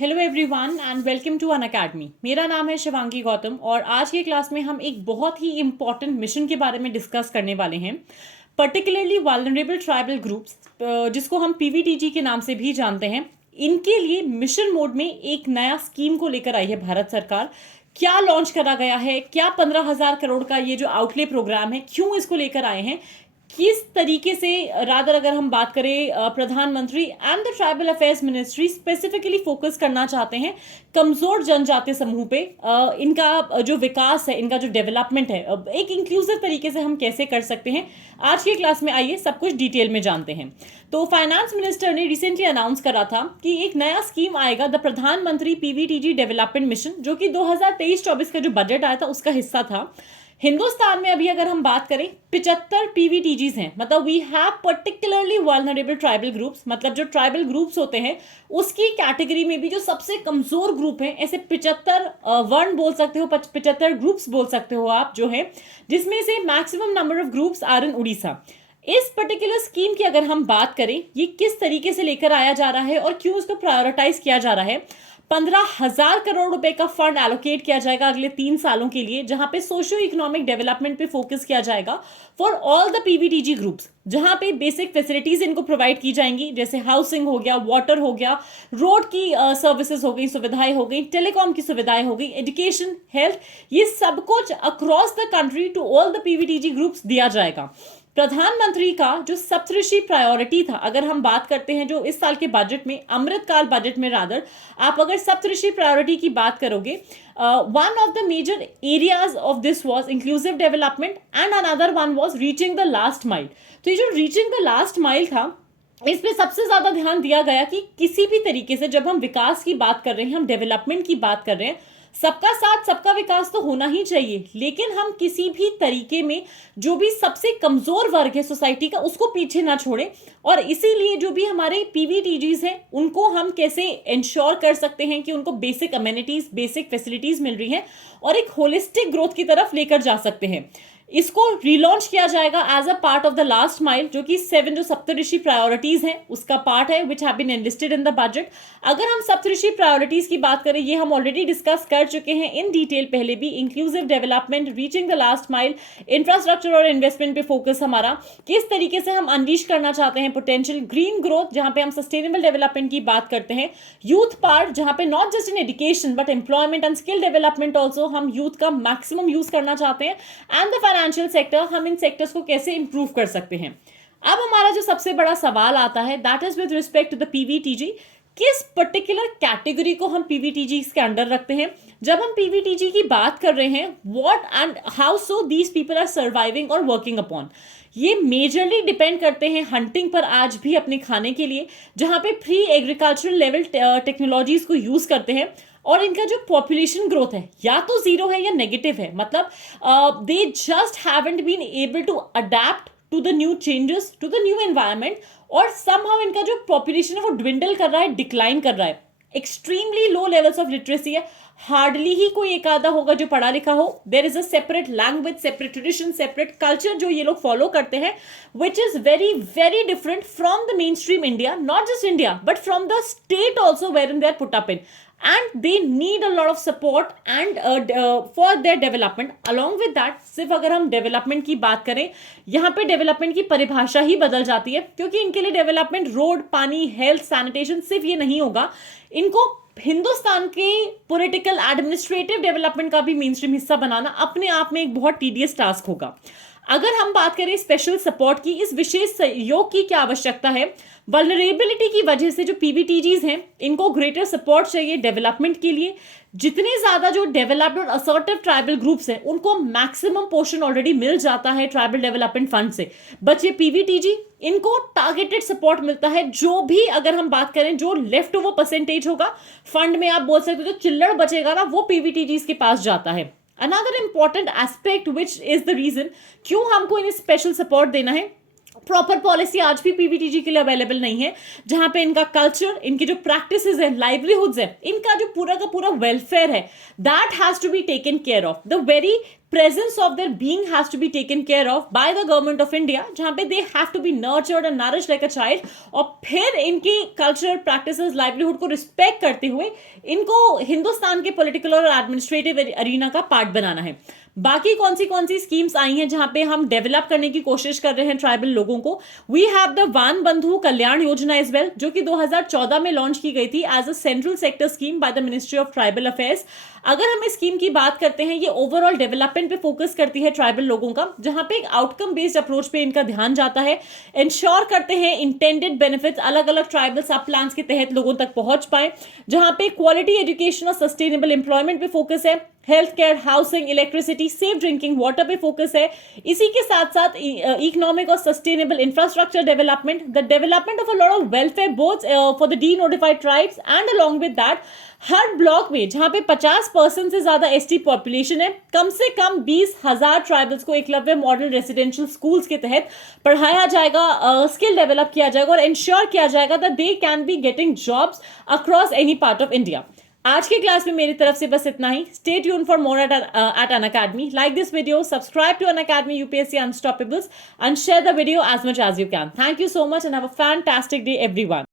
Hello everyone and welcome to Unacademy. मेरा नाम है शिवांगी गौतम और आज की क्लास में हम एक बहुत ही इम्पॉर्टेंट मिशन के बारे में डिस्कस करने वाले हैं। पर्टिकुलरली वल्नरेबल ट्राइबल ग्रुप्स, जिसको हम पीवीटीजी के नाम से भी जानते हैं, इनके लिए मिशन मोड में एक नया स्कीम को लेकर आई है भारत सरकार। क्या लॉन्च करा गया है, क्या 15,000 करोड़ का ये जो आउटले प्रोग्राम है, क्यों इसको लेकर आए हैं, किस तरीके से रादर अगर हम बात करें प्रधानमंत्री and the tribal affairs ministry specifically focus करना चाहते हैं कमजोर जनजातीय समूह पे, इनका जो विकास है, इनका जो डेवलपमेंट है, एक इंक्लूसिव तरीके से हम कैसे कर सकते हैं। आज की क्लास में आइए सब कुछ डिटेल में जानते हैं। तो फाइनेंस मिनिस्टर ने रिसेंटली अनाउंस करा था कि एक नया स्कीम आएगा, द प्रधानमंत्री पीवीटीजी डेवलपमेंट मिशन, जो कि 2023-24 का जो बजट आया था उसका हिस्सा था। हिंदुस्तान में अभी अगर हम बात करें 75 पीवीटीजीज हैं, मतलब we have particularly vulnerable tribal groups, मतलब जो ट्राइबल ग्रुप्स होते हैं उसकी कैटेगरी में भी जो सबसे कमजोर ग्रुप हैं, ऐसे 75 वर्ण बोल सकते हो, 75 ग्रुप्स बोल सकते हो आप, जो है जिसमें से maximum number of groups are in Orissa. इस पर्टिकुलर स्कीम की अगर हम बात करें, ये किस तरीके से लेकर आया जा रहा है और क्यों इसको प्रायोरिटाइज किया जा रहा है। 15,000 करोड़ रुपए का फंड एलोकेट किया जाएगा अगले 3 सालों के लिए, जहां पे सोशियो इकोनॉमिक डेवलपमेंट पे फोकस किया जाएगा for all the PVTG groups, जहां पे बेसिक फैसिलिटीज इनको प्रोवाइड की जाएंगी, जैसे हाउसिंग हो गया, वाटर हो गया, रोड की सर्विसेज हो गई, सुविधाएं हो गई, टेलीकॉम की सुविधाएं हो गई, एजुकेशन, हेल्थ, ये सब कुछ across the country to all the PVTG groups दिया जाएगा। प्रधानमंत्री का जो सप्तऋषि प्रायोरिटी था, अगर हम बात करते हैं जो इस साल के बजट में, अमृतकाल बजट में रादर, आप अगर सप्तऋषि प्रायोरिटी की बात करोगे, one of the major areas of this was inclusive development and another one was reaching the last mile. तो ये जो रीचिंग द लास्ट माइल था, इस पे सबसे ज्यादा ध्यान दिया गया कि किसी भी तरीके से जब हम विकास की बात कर रहे हैं, हम डेवलपमेंट की बात कर रहे हैं, सबका साथ सबका विकास तो होना ही चाहिए, लेकिन हम किसी भी तरीके में जो भी सबसे कमजोर वर्ग है सोसाइटी का, उसको पीछे ना छोड़ें। और इसीलिए जो भी हमारे पीवीटीजीज हैं, उनको हम कैसे इंश्योर कर सकते हैं कि उनको बेसिक अमेनिटीज, बेसिक फैसिलिटीज मिल रही हैं और एक होलिस्टिक ग्रोथ की तरफ लेकर जा सकते हैं। इसको रिलॉन्च किया जाएगा as a part of the last mile, जो कि 7 जो सप्तऋषि प्रायोरिटीज हैं उसका पार्ट है, which have been enlisted in the budget. अगर हम सप्तऋषि प्रायोरिटीज की बात करें, ये हम ऑलरेडी डिस्कस कर चुके हैं इन डिटेल पहले भी। Inclusive development, reaching the last mile, infrastructure और इन्वेस्टमेंट पे फोकस हमारा, किस तरीके से हम अनलीश करना चाहते हैं पोटेंशियल, ग्रीन ग्रोथ जहां पे हम सस्टेनेबल डेवलपमेंट की बात करते हैं, यूथ पार्ट जहां पे not just in education but employment and skill development also हम यूथ का मैक्सिमम यूज करना चाहते हैं, एंड द फाइनेंशियल सेक्टर, हम इन सेक्टर्स को कैसे इंप्रूव कर सकते हैं। अब हमारा जो सबसे बड़ा सवाल आता है, that is with respect to the PVTG, किस पर्टिकुलर कैटेगरी को हम पीवीटीजी के अंडर रखते हैं। जब हम पीवीटीजी की बात कर रहे हैं, what and how so these people are surviving और वर्किंग अपॉन, ये मेजरली डिपेंड करते हैं हंटिंग पर आज भी अपने खाने के लिए, जहां पे प्री एग्रीकल्चरल लेवल टेक्नोलॉजीज को यूज करते हैं। और इनका जो पॉपुलेशन ग्रोथ है, या तो जीरो है या नेगेटिव है, मतलब they just haven't been able to adapt to the new changes, to the new environment, और समहाउ इनका जो पॉपुलेशन है वो ड्विंडल कर रहा है, डिक्लाइन कर रहा है। Extremely low levels of literacy है, हार्डली ही कोई एक आधा होगा जो पढ़ा लिखा हो। There is a separate language, separate tradition, separate culture जो ये लोग फॉलो करते हैं, which is very very different from the mainstream India, not just India but from the state also wherein they are put up in, and they need a lot of support and for their development. Along with that, सिर्फ अगर हम development की बात करें, यहाँ पे development की परिभाषा ही बदल जाती है, क्योंकि इनके लिए डेवलपमेंट रोड, पानी, हेल्थ, सैनिटेशन सिर्फ ये नहीं होगा, इनको हिंदुस्तान के पॉलिटिकल एडमिनिस्ट्रेटिव डेवलपमेंट का भी मेन स्ट्रीम हिस्सा बनाना अपने आप में एक बहुत टीडियस टास्क होगा। अगर हम बात करें स्पेशल सपोर्ट की, इस विशेष सहयोग की क्या आवश्यकता है, वल्नरेबिलिटी की वजह से जो पीवीटीजीज हैं, इनको ग्रेटर सपोर्ट चाहिए डेवलपमेंट के लिए। जितने ज्यादा जो डेवलप्ड और असर्टिव ट्राइबल ग्रुप्स हैं, उनको मैक्सिमम पोर्शन ऑलरेडी मिल जाता है ट्राइबल डेवलपमेंट फंड से, बचे पीवीटीजी, इनको टारगेटेड सपोर्ट मिलता है। जो भी अगर हम बात करें, जो लेफ्ट ओवर परसेंटेज होगा फंड में, आप बोल सकते हो जो चिल्लड़ बचेगा ना, वो पीवीटीजीज के पास जाता है। Another important aspect which is the reason क्यों हमको इन्हें स्पेशल सपोर्ट देना है, प्रॉपर पॉलिसी आज भी पीवीटीजी के लिए अवेलेबल नहीं है, जहां पे इनका कल्चर, इनकी जो प्रैक्टिसेस है, लाइवलीहुड्स है, इनका जो पूरा का पूरा वेलफेयर है, that has to be taken care of. The very presence of their being has to be taken care of by the government of India, जहाँ पे they have to be nurtured and nourished like a child, और फिर इनकी culture practices livelihood को respect करते हुए इनको हिंदुस्तान के पॉलिटिकल और एडमिनिस्ट्रेटिव अरीना का पार्ट बनाना है। बाकी कौन सी स्कीम्स आई हैं जहां पे हम डेवलप करने की कोशिश कर रहे हैं ट्राइबल लोगों को? वी हैव द वान बंधु कल्याण योजना इज वेल, जो कि 2014 में लॉन्च की गई थी as a central sector scheme by the ministry of tribal affairs. अगर हम इस स्कीम की बात करते हैं, ये ओवरऑल डेवलपमेंट पे फोकस करती है ट्राइबल लोगों का, जहां पे एक आउटकम बेस्ड अप्रोच पे इनका ध्यान जाता है। इंश्योर करते हैं इंटेंडेड बेनिफिट्स अलग अलग ट्राइबल सब प्लान्स के तहत लोगों तक पहुंच पाए, जहां पे क्वालिटी एजुकेशन और सस्टेनेबल एम्प्लॉयमेंट पे फोकस है, health care, housing, electricity, safe drinking water पे फोकस है। इसी के साथ साथ इकोनॉमिक और sustainable infrastructure development, the development of a lot of welfare both for the D notified tribes, and along with that her block में जहां पे 50% से ज्यादा एसटी पॉपुलेशन है, कम से कम 20,000 ट्राइबल्स को एकलव्य मॉडल रेसिडेंशियल स्कूल्स के तहत पढ़ाया जाएगा, स्किल डेवलप किया जाएगा और इंश्योर किया जाएगा that they can be getting jobs across any part of India. आज की क्लास में मेरी तरफ से बस इतना ही। Stay tune for more at Unacademy. Like this video, subscribe to Unacademy UPSC unstoppables, and share the video as much as you can. Thank you so much and have a fantastic day everyone.